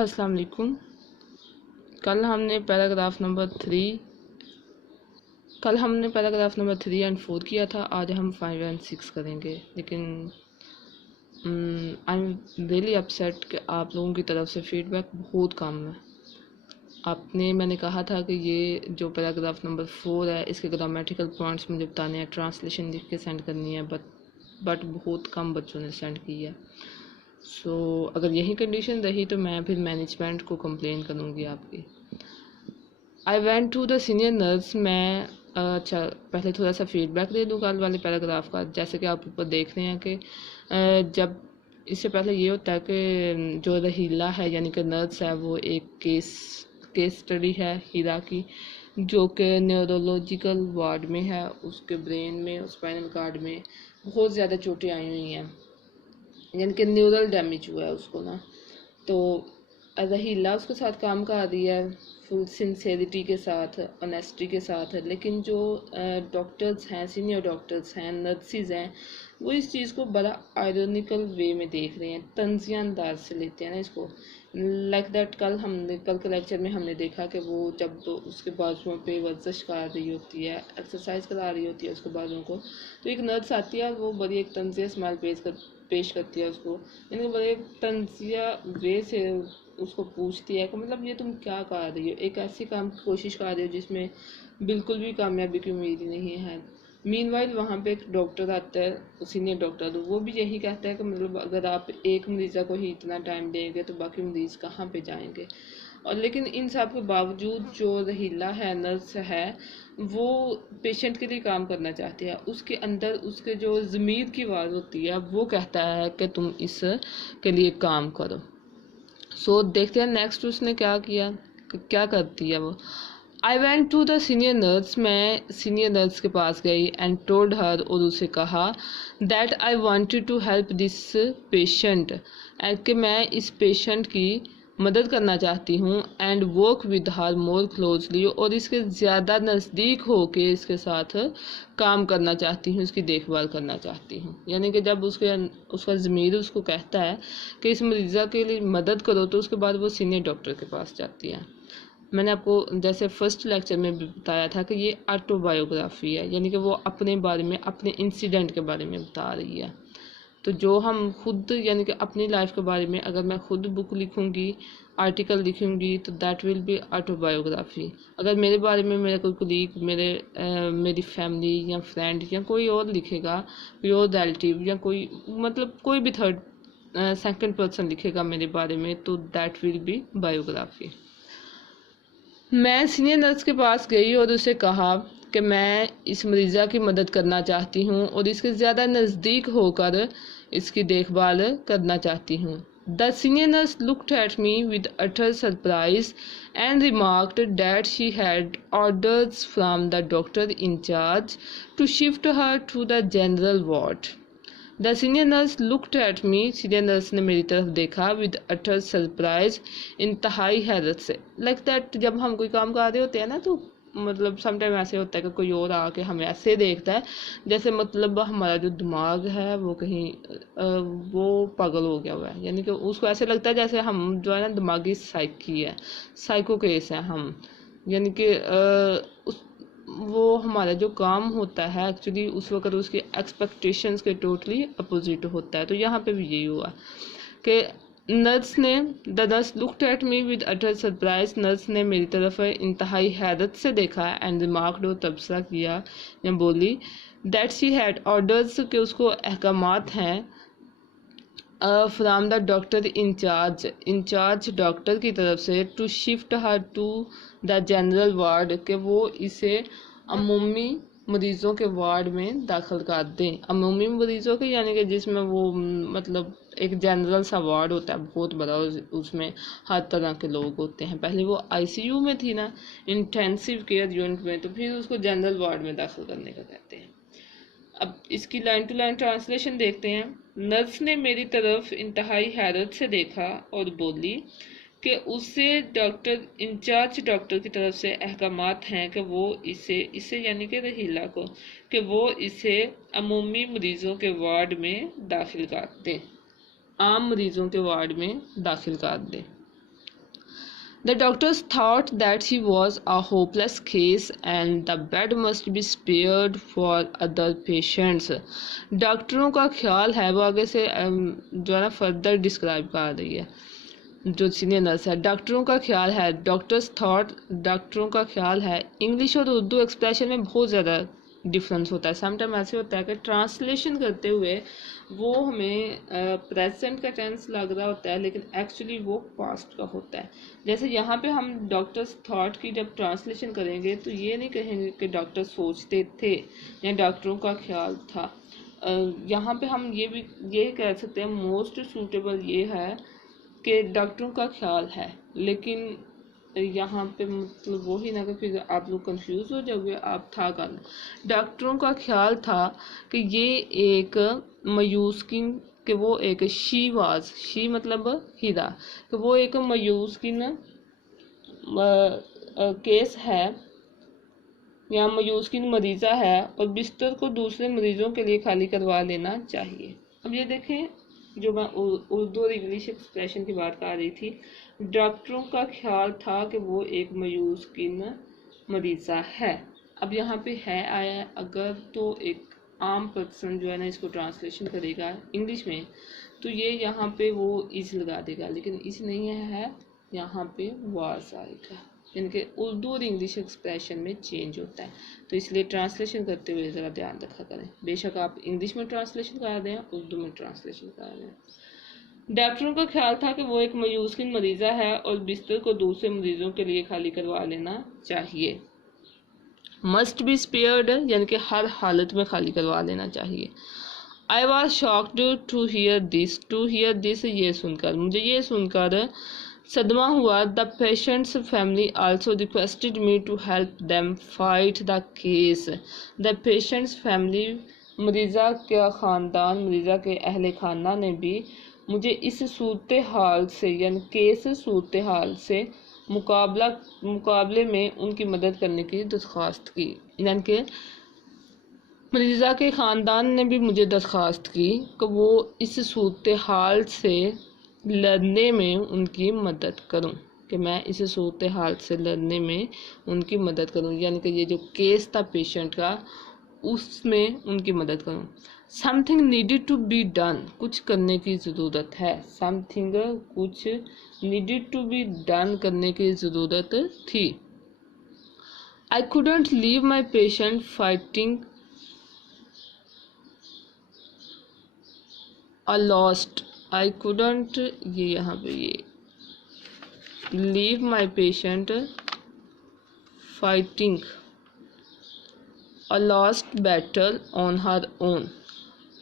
अस्सलाम वालेकुम। कल हमने पैराग्राफ नंबर 3 एंड 4 किया था। आज हम 5 एंड 6 करेंगे, लेकिन आई एम रियली अपसेट कि आप लोगों की तरफ से फीडबैक बहुत कम है। मैंने कहा था कि ये जो पैराग्राफ नंबर 4 है इसके ग्रामेटिकल पॉइंट्स मुझे बताने हैं, ट्रांसलेशन लिख के सेंड करनी है, बट बहुत कम बच्चों ने सेंड की है। सो अगर यही कंडीशन रही तो मैं फिर मैनेजमेंट को कंप्लेन करूँगी आपकी। I went to the senior nurse. मैं अच्छा पहले थोड़ा सा फीडबैक दे दूँ कल वाले पैराग्राफ का। जैसे कि आप ऊपर देख रहे हैं कि जब इससे पहले ये होता है कि जो रहीला है यानी कि नर्स है वो एक केस स्टडी है हीरा की, जो कि न्यूरोलॉजिकल वार्ड में है। उसके ब्रेन में, स्पाइनल कार्ड में बहुत ज़्यादा चोटें आई हुई हैं, यानी कि न्यूरल डैमेज हुआ है उसको ना। तो रहीला उसके साथ काम कर रही है फुल सिंसेरिटी के साथ, ऑनेस्टी के साथ। लेकिन जो डॉक्टर्स हैं, सीनियर डॉक्टर्स हैं, नर्सिस हैं, वो इस चीज़ को बड़ा आयरनिकल वे में देख रहे हैं, तंजिया अंदाज से लेते हैं ना इसको। लाइक दैट कल के लेक्चर में हमने देखा कि वो जब उसके बाजुओं पे वर्जिश कर रही होती है, एक्सरसाइज करा रही होती है उसके बाजुओं को, तो एक नर्स आती है और वो बड़ी एक तंजिया स्माइल पेश करती है उसको, यानी कि बड़े तंजिया वे से उसको पूछती है कि मतलब ये तुम क्या कर रही हो, एक ऐसी काम की कोशिश कर रही हो जिसमें बिल्कुल भी कामयाबी की उम्मीद नहीं है। मीनवाइल वहाँ पे एक डॉक्टर आता है, सीनियर डॉक्टर, तो वो भी यही कहता है कि मतलब अगर आप एक मरीज़ा को ही इतना टाइम देंगे तो बाकी मरीज़ कहाँ पे जाएंगे। और लेकिन इन सब के बावजूद जो रहीला है, नर्स है, वो पेशेंट के लिए काम करना चाहती है। उसके अंदर उसके जो ज़मीर की आवाज़ होती है वो कहता है कि तुम इस के लिए काम करो। सो देखते हैं नेक्स्ट उसने क्या किया, क्या करती है वो। I went to the senior nurse. मैं सीनियर नर्स के पास गई एंड टोल्ड हर, और उसे कहा that I wanted to help this patient, and कि मैं इस पेशेंट की मदद करना चाहती हूँ, and work with her more closely, और इसके ज़्यादा नज़दीक हो के इसके साथ काम करना चाहती हूँ, इसकी देखभाल करना चाहती हूँ। यानी कि जब उसका ज़मीर उसको कहता है कि इस मरीज़ा के लिए मदद करो, तो उसके बाद वो सीनियर डॉक्टर के पास जाती है। मैंने आपको जैसे फर्स्ट लेक्चर में भी बताया था कि ये ऑटोबायोग्राफी है, यानी कि वो अपने बारे में, अपने इंसिडेंट के बारे में बता रही है। तो जो हम खुद, यानी कि अपनी लाइफ के बारे में अगर मैं खुद बुक लिखूँगी, आर्टिकल लिखूँगी, तो दैट विल बी ऑटोबायोग्राफी। अगर मेरे बारे में मेरा कोई कुलीग, मेरी फैमिली या फ्रेंड या कोई और लिखेगा, कोई और रिलेटिव या कोई मतलब कोई भी थर्ड सेकंड पर्सन लिखेगा मेरे बारे में, तो दैट विल बी बायोग्राफी। मैं सीनियर नर्स के पास गई और उसे कहा कि मैं इस मरीज़ा की मदद करना चाहती हूँ और इसके ज़्यादा नज़दीक होकर इसकी देखभाल करना चाहती हूँ। The senior nurse looked at me with utter surprise and remarked that she had orders from the doctor in charge to shift her to the general ward. The senior nurse looked at me. Senior nurse ने मेरी तरफ देखा with utter surprise, इंतहाई हैरत से। Like that जब हम कोई काम कर रहे होते हैं ना, तो मतलब समटाइम ऐसे होता है कि कोई और आके हमें ऐसे देखता है जैसे मतलब हमारा जो दिमाग है वो कहीं वो पागल हो गया हुआ है, यानी कि उसको ऐसे लगता है जैसे हम जो है ना दिमागी साइकी है, साइको केस है हम, यानी कि वो हमारा जो काम होता है एक्चुअली उस वक्त उसकी एक्सपेक्टेशंस के टोटली अपोजिट होता है। तो यहाँ पे भी यही हुआ कि the nurse looked at me with utter surprise. Nurse ने मेरी तरफ इंतहाई हैरत से देखा एंड रिमार्क्ड, और तबसरा किया या बोली दैट शी हैड ऑर्डर्स, के उसको अहकामात हैं from the doctor incharge doctor की तरफ से, to shift her to the general ward, के वो इसे अमूमी मरीज़ों के वार्ड में दाखिल कर दें। अमूमी मरीज़ों के यानी कि जिसमें वो मतलब एक जनरल सा वार्ड होता है बहुत बड़ा, उसमें हर तरह के लोग होते हैं। पहले वो आईसीयू में थी ना, इंटेंसिव केयर यूनिट में, तो फिर उसको जनरल वार्ड में दाखिल करने का कहते हैं। अब इसकी लाइन टू लाइन ट्रांसलेशन देखते हैं। नर्स ने मेरी तरफ इंतहाई हैरत से देखा और बोली कि उसे इंचार्ज डॉक्टर की तरफ से अहकामात हैं कि वो इसे यानी कि रहीला को, कि वो इसे अमूमी मरीज़ों के वार्ड में दाखिल कर दें, आम मरीज़ों के वार्ड में दाखिल कर दें। The doctors thought that he was a hopeless case and the bed must be spared for other patients. डॉक्टरों का ख्याल है, वो आगे से जो है ना फर्दर डिस्क्राइब कर रही है जो सीनियर नर्स है। डॉक्टरों का ख्याल है, डॉक्टर्स थॉट, डॉक्टरों का ख्याल है। इंग्लिश और उर्दू एक्सप्रेशन में बहुत ज़्यादा डिफरेंस होता है। समटाइम ऐसे होता है कि ट्रांसलेशन करते हुए वो हमें प्रेजेंट का टेंस लग रहा होता है लेकिन एक्चुअली वो पास्ट का होता है। जैसे यहाँ पे हम डॉक्टर्स थॉट की जब ट्रांसलेशन करेंगे तो ये नहीं कहेंगे कि डॉक्टर सोचते थे या डॉक्टरों का ख्याल था। यहाँ पे हम ये कह सकते हैं मोस्ट सूटेबल ये है कि डॉक्टरों का ख्याल है, लेकिन यहाँ पे मतलब वो ही ना कि फिर आप लोग कंफ्यूज हो जाओगे। आप था कर डॉक्टरों का ख्याल था कि ये एक मायूसकिन, कि वो एक शी मतलब हीरा, कि वो एक मायूसकिन केस है या मायूसकिन मरीज़ा है और बिस्तर को दूसरे मरीजों के लिए खाली करवा लेना चाहिए। अब ये देखें, जो मैं उर्दू और इंग्लिश एक्सप्रेशन की बात कर रही थी, डॉक्टरों का ख्याल था कि वो एक मायूसकिन मरीज़ा है। अब यहाँ पे है आया है, अगर तो एक आम पर्सन जो है ना इसको ट्रांसलेशन करेगा इंग्लिश में तो ये यहाँ पे वो इस लगा देगा, लेकिन इस नहीं है, यहाँ पे वाज आएगा। इनके उर्दू और इंग्लिश एक्सप्रेशन में चेंज होता है, तो इसलिए ट्रांसलेशन करते हुए ज़रा ध्यान रखा करें। बेशक आप इंग्लिश में ट्रांसलेशन करा दें, उर्दू में ट्रांसलेशन करा दें। डॉक्टरों का ख्याल था कि वो एक मायूसकिन मरीज़ा है और बिस्तर को दूसरे मरीजों के लिए खाली करवा लेना चाहिए। मस्ट बी स्पेयर्ड यानी कि हर हालत में खाली करवा लेना चाहिए। I was shocked to hear this ये सुनकर, मुझे ये सुनकर सदमा हुआ। The patient's family also requested me to help them fight the case. The patient's family, मरीज़ा का ख़ानदान, मरीज़ा के अहले खाना ने भी मुझे इस सूरत हाल से यानी केस सूरत हाल से मुकाबले में उनकी मदद करने की दरख्वास्त की। यानी कि मरीज़ा के ख़ानदान ने भी मुझे दरख्वास्त की कि वो इस सूरत हाल से लड़ने में उनकी मदद करूं, कि मैं इस सूरत हाल से लड़ने में उनकी मदद करूं, यानी कि ये जो केस था पेशेंट का उसमें उनकी मदद करूं। Something needed to be done, कुछ करने की ज़रूरत है। समथिंग, कुछ, नीडेड टू बी डन, करने की ज़रूरत थी। I couldn't leave my patient fighting a lost. I couldn't, ये यहाँ पे ये leave my patient fighting a lost battle on her own.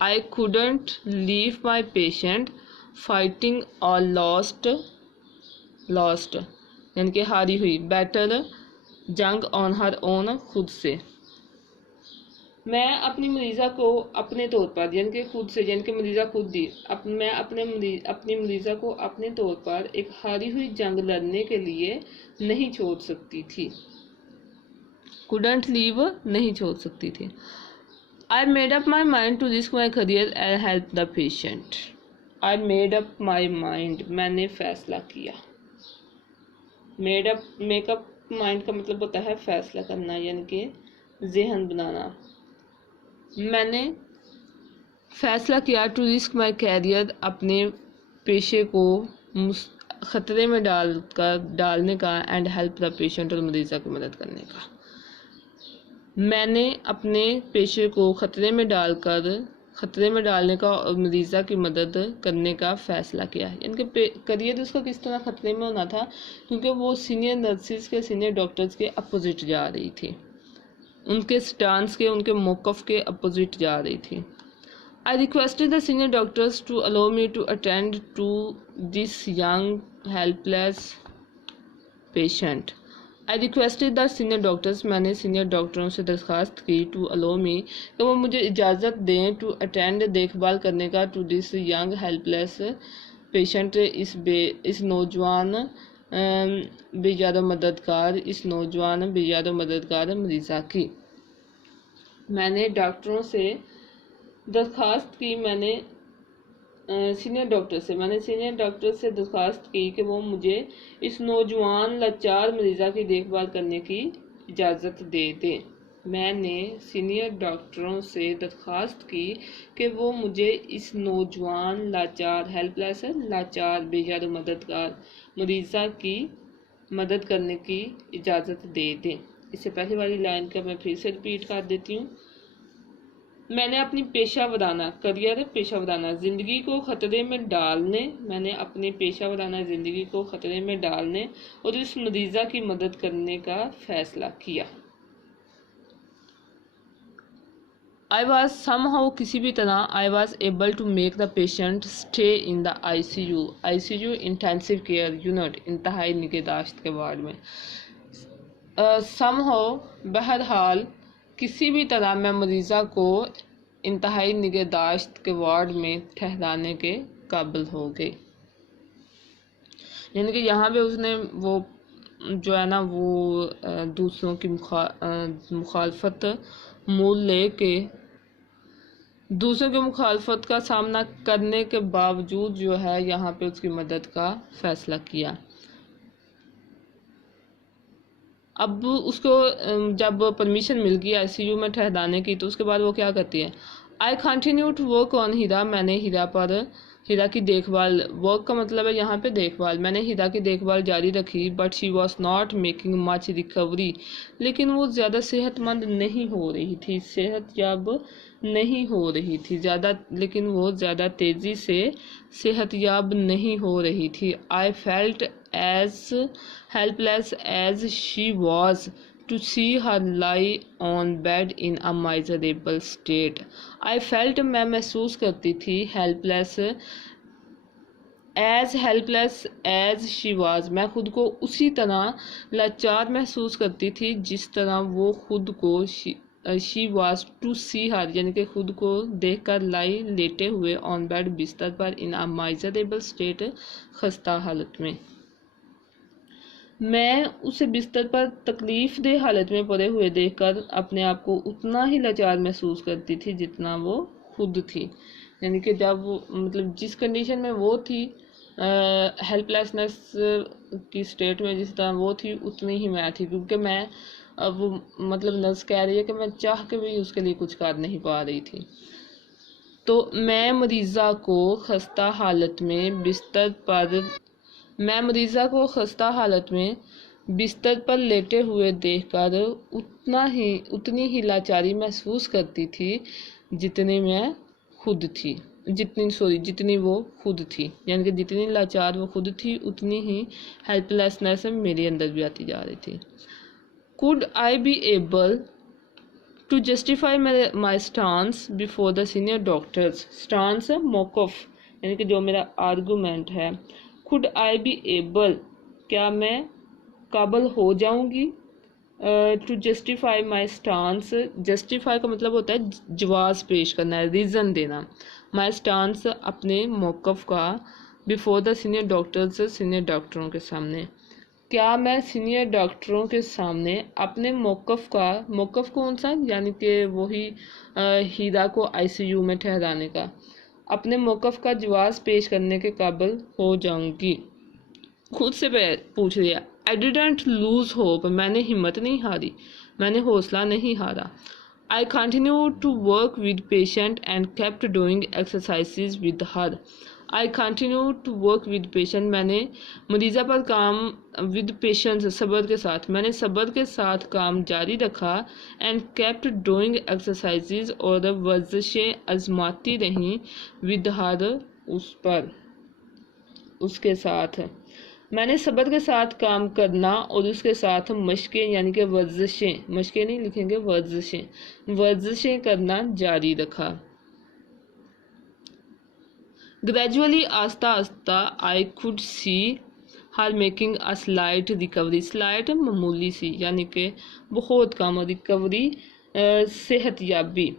I couldn't leave my patient fighting a lost यानी कि हारी हुई, बैटल जंग, ऑन हर ओन खुद से। मैं अपनी मरीज़ा को अपने तौर पर यानी कि खुद से, यानी कि मरीज़ा खुद ही मैं अपनी मरीज़ा को अपने तौर पर एक हारी हुई जंग लड़ने के लिए नहीं छोड़ सकती थी। कुडंट लीव, नहीं छोड़ सकती थी। I made up my mind to risk my career and help the patient. I made up my mind, मैंने फैसला किया। मेकअप माइंड का मतलब होता है फैसला करना यानी कि जहन बनाना। मैंने फैसला किया टू रिस्क माई कैरियर, अपने पेशे को ख़तरे में डालने का, एंड हेल्प द पेशेंट, और मरीज़ा की मदद करने का। मैंने अपने पेशे को ख़तरे में डालने का और मरीज़ा की मदद करने का फ़ैसला किया। यानी कि करियर उसका किस तरह ख़तरे में होना था, क्योंकि वो सीनियर नर्सिस के, सीनियर डॉक्टर्स के अपोजिट जा रही थी, उनके स्टांस के, उनके मौक़िफ़ के अपोजिट जा रही थी। I requested the senior doctors to allow me to attend to this young helpless patient. I requested the senior doctors, मैंने सीनियर डॉक्टरों से दरख्वास्त की, टू अलाउ मी, कि वो मुझे इजाज़त दें, टू अटेंड, देखभाल करने का, to this young helpless patient, इस नौजवान बेयाद मददगार मरीज़ा की। मैंने डॉक्टरों से दरख्वास्त की, मैंने सीनियर डॉक्टर से, मैंने सीनियर डॉक्टर से दरख्वास्त की कि वो मुझे इस नौजवान लाचार मरीज़ा की देखभाल करने की इजाज़त दे दें। मैंने सीनियर डॉक्टरों से दरख्वास्त की कि वो मुझे इस नौजवान लाचार हेल्पलेस लाचार बेयाद मददगार मरीज़ा की मदद करने की इजाज़त दे दें। इससे पहले वाली लाइन का मैं फिर से रिपीट कर देती हूँ। मैंने अपनी पेशा वराना ज़िंदगी को ख़तरे में डालने मैंने अपनी पेशा वराना ज़िंदगी को ख़तरे में डालने और इस मरीज़ा की मदद करने का फ़ैसला किया। आई वॉज समहाउ किसी भी तरह I was able to make the patient stay in the ICU intensive care unit इंतहाई निगहदाश्त के वार्ड में। समहाउ बहरहाल किसी भी तरह मैं मरीज़ा को इंतहाई निगहदाश्त के वार्ड में ठहराने के काबिल हो गई। यानी कि यहाँ पे उसने वो जो है ना वो दूसरों की मुखालफत मूल लेके दूसरों की मुखालफत का सामना करने के बावजूद जो है यहाँ पे उसकी मदद का फ़ैसला किया। अब उसको जब परमिशन मिल गई ICU में ठहराने की, तो उसके बाद वो क्या करती है, I continue to work on Heera, मैंने हीरा की देखभाल, वर्क का मतलब है यहाँ पे देखभाल, मैंने हीरा की देखभाल जारी रखी। But she was not making much recovery, लेकिन वो ज़्यादा सेहतमंद नहीं हो रही थी, सेहतयाब नहीं हो रही थी ज़्यादा, लेकिन वो ज़्यादा तेज़ी से सेहतयाब नहीं हो रही थी। I felt as helpless as she was to see her lie on bed in a miserable state. I felt मैं महसूस करती थी helpless as she was, मैं खुद को उसी तरह लाचार महसूस करती थी जिस तरह वो खुद को she was to see her यानी कि खुद को देखकर लाई लेटे हुए on bed बिस्तर पर in a miserable state खस्ता हालत में। मैं उसे बिस्तर पर तकलीफ दे हालत में पड़े हुए देखकर अपने आप को उतना ही लाचार महसूस करती थी जितना वो खुद थी। यानी कि जब वो मतलब जिस कंडीशन में वो थी, हेल्पलेसनेस की स्टेट में जिस तरह वो थी उतनी ही मैं थी, क्योंकि मैं वो मतलब नर्स कह रही है कि मैं चाह के भी उसके लिए कुछ कर नहीं पा रही थी। तो मैं मरीज़ा को खस्ता हालत में खस्ता हालत में बिस्तर पर लेटे हुए देखकर उतनी ही लाचारी महसूस करती थी जितनी वो खुद थी। यानी कि जितनी लाचार वो खुद थी उतनी ही हेल्पलेसनेस मेरे अंदर भी आती जा रही थी। Could I be able to justify my stance before the senior doctors, stance मौक़िफ़ यानी कि जो मेरा आर्गूमेंट है। खुड आई बी एबल क्या मैं काबिल हो जाऊंगी, to justify my stance, justify का मतलब होता है जवाब पेश करना है, रीज़न देना। माई स्टांस अपने मौक़िफ़ का, before the senior doctors senior डॉक्टरों के सामने, क्या मैं सीनियर डॉक्टरों के सामने अपने मौक़िफ़ कौन सा, यानी कि वही हीरा को ICU में ठहराने का, अपने मौक़िफ़ का जवाब पेश करने के काबिल हो जाऊंगी। खुद से पूछ लिया। आई डिडंट लूज़ होप, मैंने हिम्मत नहीं हारी, मैंने हौसला नहीं हारा। I continue to work with patient and kept doing exercises with her. I continue to work with patient, मैंने मरीज़ा पर काम, विद पेशेंस सब्र के साथ, मैंने सब्र के साथ काम जारी रखा। एंड केप्ट डूइंग एक्सरसाइजेज, और वर्जिशें आजमाती रहीं, विद हर उसके साथ, मैंने सब्र के साथ काम करना और उसके साथ मशकें यानी कि मशकें नहीं लिखेंगे, वर्जिशें करना जारी रखा। ग्रेजुअली आस्ता आस्ता I could see her making a slight recovery, slight मामूली सी यानी कि बहुत कम, रिकवरी सेहतयाबी,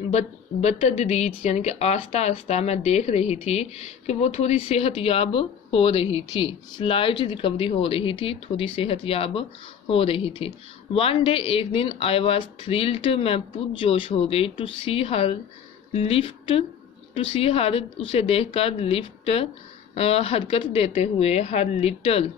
बतदरीज यानी कि आस्ता आस्ता मैं देख रही थी कि वो थोड़ी सेहतयाब हो रही थी, स्लाइट रिकवरी हो रही थी, थोड़ी सेहतयाब हो रही थी। वन डे एक दिन, आई वॉज थ्रिल्ड मैं पुरजोश हो गई, to see her lift to see her, उसे देखकर, लिफ्ट हरकत देते हुए, हर लिटिल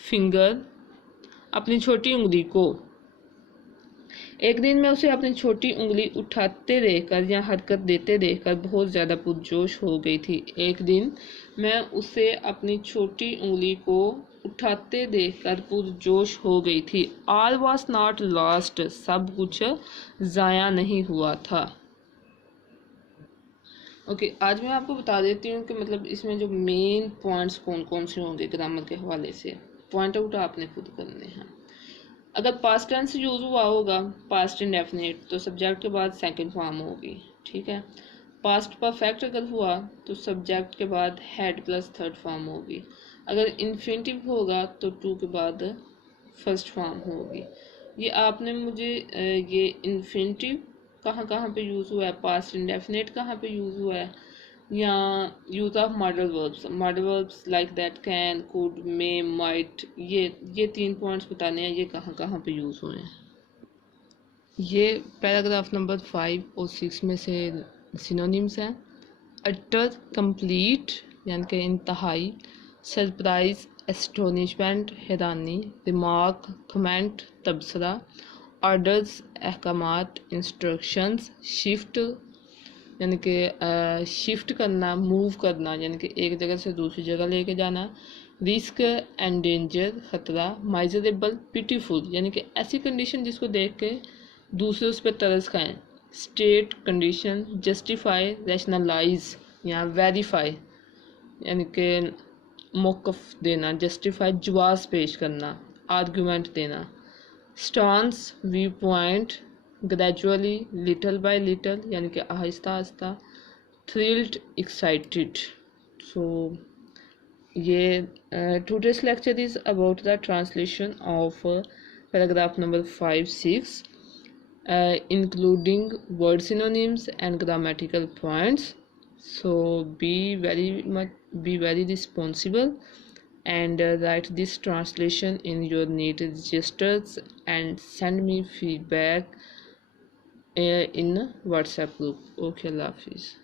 फिंगर, अपनी छोटी उंगली को। एक दिन मैं उसे अपनी छोटी उंगली उठाते देखकर या हरकत देते देखकर बहुत ज़्यादा पुरजोश हो गई थी। एक दिन मैं उसे अपनी छोटी उंगली को उठाते देखकर पुरजोश हो गई थी। ऑल वॉज नॉट लॉस्ट, सब कुछ ज़ाया नहीं हुआ था। ओके, आज मैं आपको बता देती हूँ कि मतलब इसमें जो मेन पॉइंट्स कौन कौन से होंगे ग्रामर के हवाले से। पॉइंट आउट आपने खुद करने हैं। अगर पास्ट टेंस यूज़ हुआ होगा, पास्ट इंडेफिनिट, तो सब्जेक्ट के बाद सेकंड फॉर्म होगी, ठीक है। पास्ट परफेक्ट अगर हुआ तो सब्जेक्ट के बाद हैड प्लस थर्ड फॉर्म होगी। अगर इन्फिनिटिव होगा तो टू के बाद फर्स्ट फॉर्म होगी। ये आपने मुझे ये इन्फिनिटिव कहाँ कहाँ पे यूज़ हुआ है, पास्ट इंडेफिनिट कहाँ पे यूज़ हुआ है, या use of modal verbs like that, can, could, may, might, ये 3 पॉइंट्स बताने हैं ये कहाँ कहाँ पे यूज़ हुए हैं। ये पैराग्राफ नंबर 5 और 6 में से सिनोनिम्स हैं। अटर, कंप्लीट यानी कि इंतहाई, सरप्राइज, एस्टोनिशमेंट, हैरानी, रिमार्क, कमेंट, तबसरा, ऑर्डर्स, अहकामात, इंस्ट्रक्शंस, शिफ्ट यानी कि शिफ्ट करना, मूव करना यानी कि एक जगह से दूसरी जगह लेके जाना, रिस्क एंड डेंजर, खतरा, माइजरेबल, पिटीफुल यानी कि ऐसी कंडीशन जिसको देख के दूसरे उस पर तरस खाएं, स्टेट कंडीशन, जस्टिफाई, रैशनलाइज या वेरीफाई यानी कि मौक़िफ़ देना, जस्टिफाई जवाब पेश करना, आर्गूमेंट देना, stance, viewpoint, gradually, little by little यानी कि आहिस्ता आहिस्ता, थ्रिल्ड, एक्साइटेड। सो ये today's lecture is about the translation of paragraph number 5, 6, including word synonyms and grammatical points. So be very responsible and write this translation in your neat registers and send me feedback in WhatsApp group. Okay, Allah Hafiz.